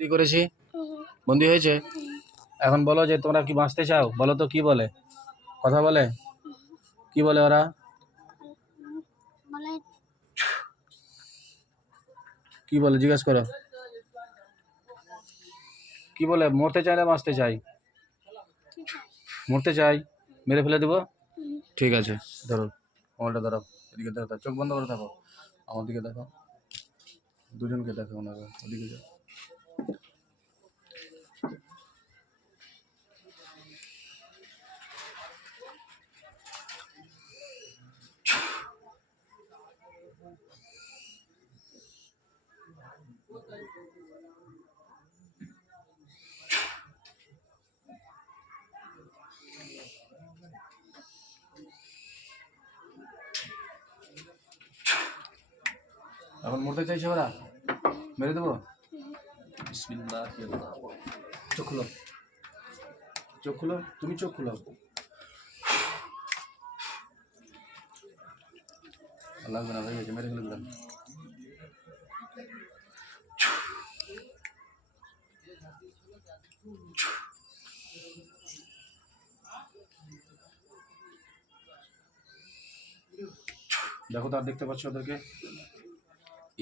কি করেছি? বন্দি হয়েছে। এখন বলো যে তোমরা কি বাঁচতে চাও? বলো তো কি বলে? কথা বলে? কি বলে ওরা? কি বলে জিজ্ঞেস করো? কি বলে? মরতে চাই না বাঁচতে চাই? মরতে চাই। মেরে ফেলে দেবো? ঠিক আছে, ধরো মোবাইলটা ধরো, এদিকে দেখো, চোখ বন্ধ করে থাকো, আমার দিকে দেখো, দুজনকে দেখো, ওনারা ওদিকে যাও। এখন মরতে চাইছে ওরা? মেরে দেবো? বিসমিল্লাহ। চোখ খুলো, চোখ খুলো, তুমি চোখ খুলো। লাগবে না, হয়ে গেছে, মেরে ফেলে দিলাম। দেখো তো আর দেখতে পাচ্ছ ওদেরকে?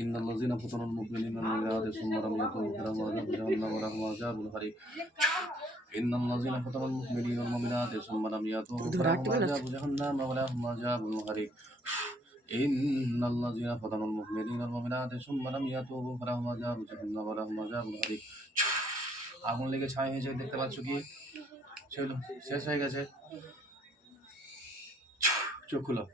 ইন্নাল্লাযীনা ফাতানুল মুমিনিনা ওয়াল মুমিনাতি সুম্মা লাম ইয়াতুবু ফালাহুম আযাবু জাহান্নাম ওয়া লাহুম আযাবুল হারিক। ইন্নাল্লাযীনা ফাতানুল মুমিনিনা ওয়াল মুমিনাতি সুম্মা লাম ইয়াতুবু ফালাহুম আযাবু জাহান্নাম ওয়া লাহুম আযাবুল হারিক। ইন্নাল্লাযীনা ফাতানুল মুমিনিনা ওয়াল মুমিনাতি সুম্মা লাম ইয়াতুবু ফালাহুম আযাবু জাহান্নাম ওয়া লাহুম আযাবুল হারিক। আগুন লেগে ছাই হয়েছে, দেখতে পাচ্ছ কি? সেগুলো শেষ হয়ে গেছে। চোখ খুলো।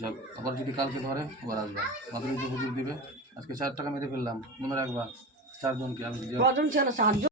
যাক, আবার যদি কালকে ধরে আবার আসবা, মাদুরি তো হুজুর দিবে। আজকে 4 টাকা মেরে ফেললাম, মনে রাখবা। 4 জনকে আমি